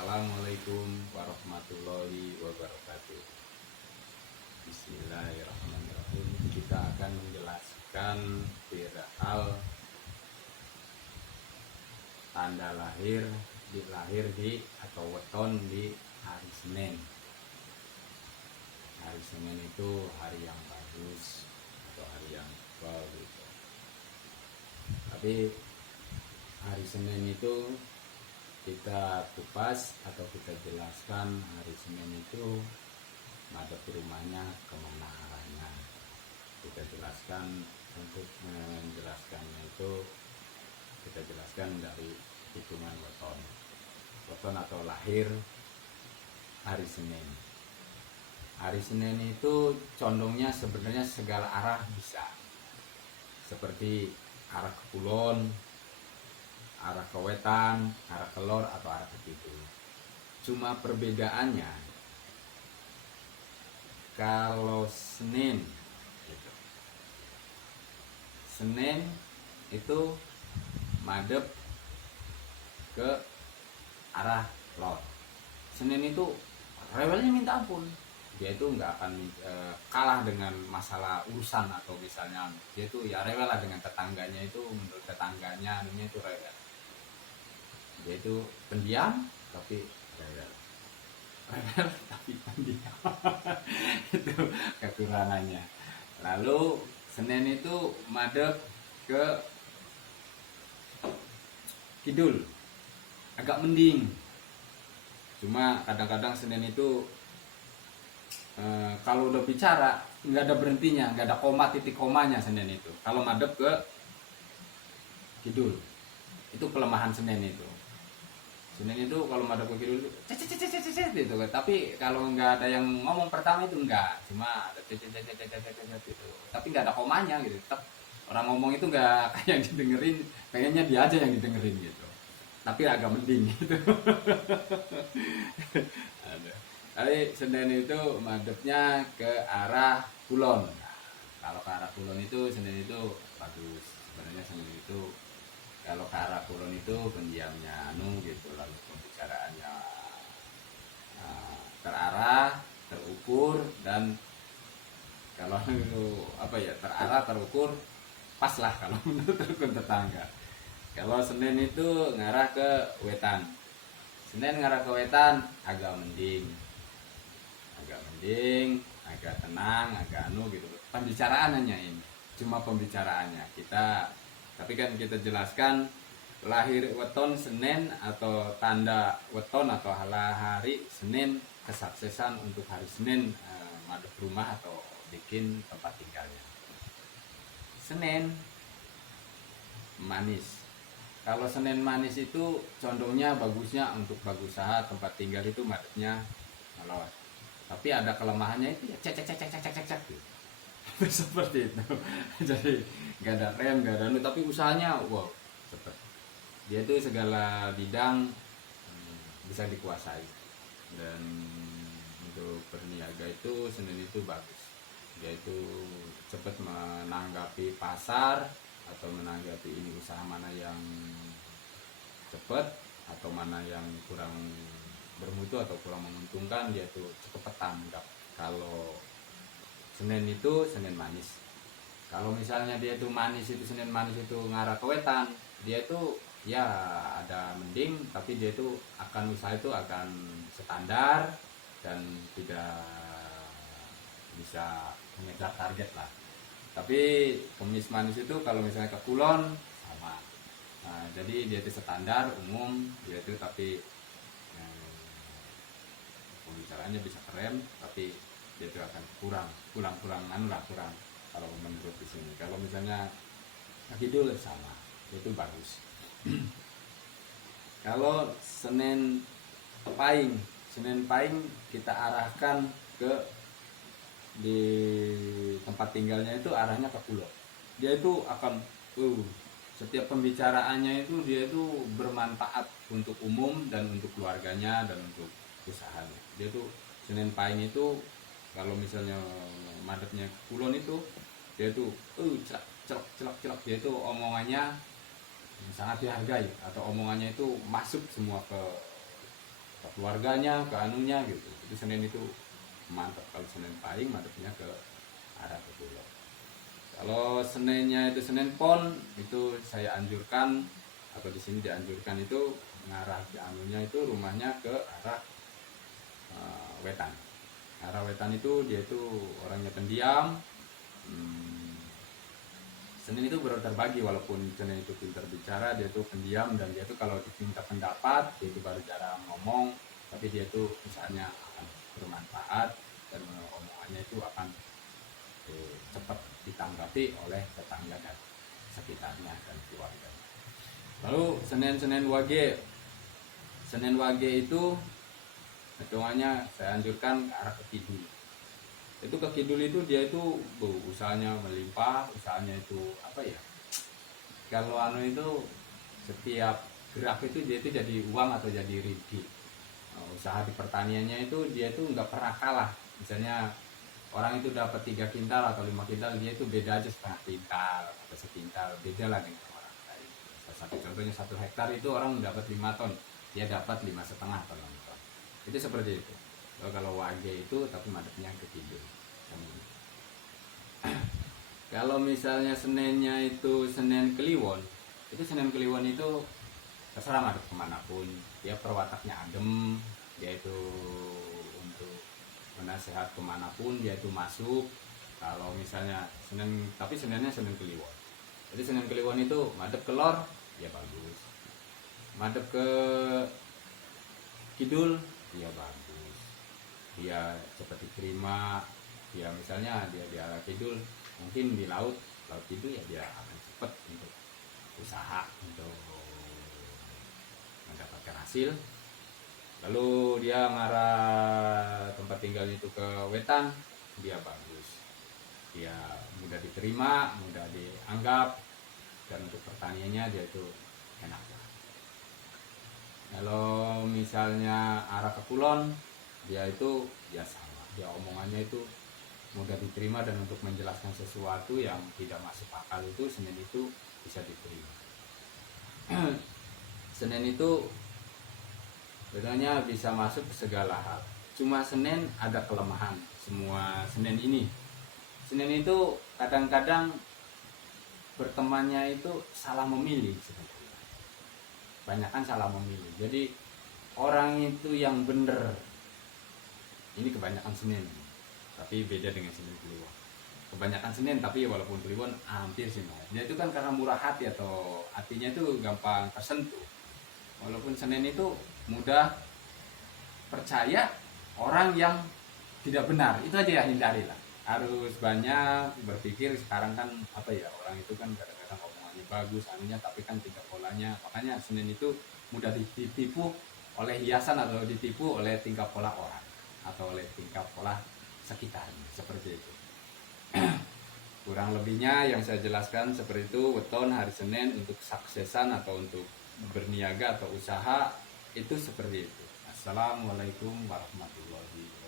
Assalamualaikum warahmatullahi wabarakatuh. Bismillahirrahmanirrahim. Kita akan menjelaskan perihal tanda lahir di atau weton di hari Senin. Hari Senin itu hari yang bagus atau hari yang bagus. Tapi hari Senin itu kita kupas atau kita jelaskan hari Senin itu madhab rumahnya kemana arahnya. Kita jelaskan, untuk menjelaskannya itu kita jelaskan dari hitungan weton atau lahir hari Senin. Hari Senin itu condongnya sebenarnya segala arah bisa, seperti arah ke kulon, arah ke wetan, arah ke lor, atau arah ke kidul. Cuma perbedaannya kalau Senin gitu. Senin itu madep ke arah lor. Senin itu rewelnya minta ampun. Dia itu nggak akan kalah dengan masalah urusan, atau misalnya dia itu ya rewel lah dengan tetangganya. Itu menurut tetangganya namanya itu rewel. Dia itu pendiam tapi rewel tapi pendiam. Itu kekurangannya. Lalu Senin itu madep ke kidul, agak mending. Cuma kadang-kadang Senin itu kalau udah bicara nggak ada berhentinya, nggak ada koma, titik komanya Senin itu. Kalau madep ke kidul, itu kelemahan Senin itu. Senin itu kalau madep ke kidul gitu. Tapi kalau nggak ada yang ngomong pertama itu nggak, cuma ada gitu. Tapi nggak ada komanya gitu. Tetap orang ngomong itu nggak kayak yang didengerin, pengennya dia aja yang didengerin gitu. Tapi agak mending gitu. Tapi Senin itu madepnya ke arah kulon. Nah, kalau ke arah kulon itu Senin itu bagus. Sebenarnya Senin itu kalau ke arah kulon itu pendiamnya gitu, lalu pembicaraannya terarah, terukur, dan kalau terarah, terukur, pas lah kalau menurut rukun tetangga. Kalau Senin itu ngarah ke wetan. Senin ngarah ke wetan agak mending, agak tenang, agak gitu. Pembicaraan hanya ini, cuma pembicaraannya tapi kan kita jelaskan lahir weton Senin atau tanda weton atau hari Senin, kesuksesan untuk hari Senin madep rumah atau bikin tempat tinggalnya. Senin manis. Kalau Senin manis itu condongnya bagusnya untuk bagus usaha tempat tinggal itu madepnya melot. Tapi ada kelemahannya itu ya cek gitu. Seperti itu. Jadi nggak ada rem, nggak ada tapi usahanya wow cepet. Dia itu segala bidang bisa dikuasai. Dan untuk berniaga itu Senin itu bagus. Dia itu cepat menanggapi pasar atau menanggapi ini usaha mana yang cepat atau mana yang kurang bermutu atau kurang menguntungkan, dia tuh cepat tanggap. Kalau Senin itu Senin manis. Kalau misalnya dia tuh manis itu Senin manis itu ngarah ke wetan, dia itu ya ada mending, tapi dia itu akan usaha itu akan standar dan tidak bisa mengejar target lah. Tapi Kemis manis itu kalau misalnya ke kulon sama. Nah, jadi dia itu standar umum, dia itu tapi pembicaraannya bisa keren, tapi dia itu akan kurang kalau menurut di sini. Kalau misalnya kidul sama, itu bagus. Kalau Senin Pahing kita arahkan ke di tempat tinggalnya itu arahnya ke kulon. Dia itu akan setiap pembicaraannya itu dia itu bermanfaat untuk umum dan untuk keluarganya dan untuk usahanya. Dia tuh Senin Pahing itu kalau misalnya madepnya kulon itu dia tuh celak dia itu omongannya sangat dihargai, atau omongannya itu masuk semua ke ke keluarganya, ke anunya gitu. Itu Senin itu mantap. Kalau Senin Pahing madepnya ke arah ke Kulon. Kalau Seninnya itu Senin Pon, itu saya anjurkan atau di sini dianjurkan itu mengarah ke anunya itu rumahnya ke arah wetan. Arah wetan itu dia itu orangnya pendiam. Senin itu baru terbagi, walaupun Senin itu pintar bicara, dia itu pendiam, dan dia itu kalau diminta pendapat dia itu baru jarang ngomong, tapi dia itu misalnya akan bermanfaat dan omongannya itu akan cepat ditanggapi oleh tetangga dan sekitarnya dan keluarga. Lalu Senin Wage, Senin Wage itu hitungannya saya anjurkan ke arah ke kidul. Itu ke kidul itu dia itu usahanya melimpah, usahanya itu apa ya, kalau anu itu setiap gerak itu dia itu jadi uang atau jadi rizki. Usaha di pertaniannya itu dia itu nggak pernah kalah. Misalnya orang itu dapat 3 kintal atau 5 kintal, dia itu beda aja setengah kintal atau sekintal, beda lah dengan orang lain. Satu contohnya 1 hektar itu orang dapat 5 ton, dia dapat 5,5 atau 6 ton. Itu seperti itu. Kalau Wage itu tapi madepnya ke kidul. Kalau misalnya Seninnya itu Senin Kliwon, itu Senin Kliwon itu terserah madep kemanapun. Dia perwataknya adem, dia itu untuk menasehat kemanapun dia itu masuk. Kalau misalnya Senin, tapi Seninnya Senin Kliwon, jadi Senin Kliwon itu madep ke lor ya bagus, madep ke kidul dia bagus, dia cepat diterima. Ya misalnya dia di arah kidul, mungkin di laut kidul ya dia akan cepat untuk usaha untuk mendapatkan hasil. Lalu dia ngarah tempat tinggalnya itu ke wetan, dia bagus, dia mudah diterima, mudah dianggap, dan untuk pertaniannya dia itu enak lah. Kalau misalnya arah ke Kulon, dia itu ya sama, dia omongannya itu mudah diterima, dan untuk menjelaskan sesuatu yang tidak masuk akal itu Senin itu bisa diterima. Senin itu sebenarnya bisa masuk ke segala hal. Cuma Senin ada kelemahan. Semua Senin ini, Senin itu kadang-kadang bertemannya itu salah memilih sebetulnya. Banyakan salah memilih. Jadi orang itu yang benar, ini kebanyakan Senin. Tapi beda dengan Senin Kliwon. Kebanyakan Senin, tapi walaupun Kliwon hampir sama. Dia itu kan karena murah hati atau hatinya itu gampang tersentuh. Walaupun Senin itu mudah percaya orang yang tidak benar, itu aja ya hindarilah. Harus banyak berpikir. Sekarang kan apa ya, orang itu kan kadang-kadang omongannya bagus anunya, tapi kan tidak polanya. Makanya Senin itu mudah ditipu oleh hiasan atau ditipu oleh tingkah pola orang atau oleh tingkah pola sekitarnya, seperti itu. Kurang lebihnya yang saya jelaskan seperti itu. Weton hari Senin untuk suksesan atau untuk berniaga atau usaha itu seperti itu. Assalamualaikum warahmatullahi wabarakatuh.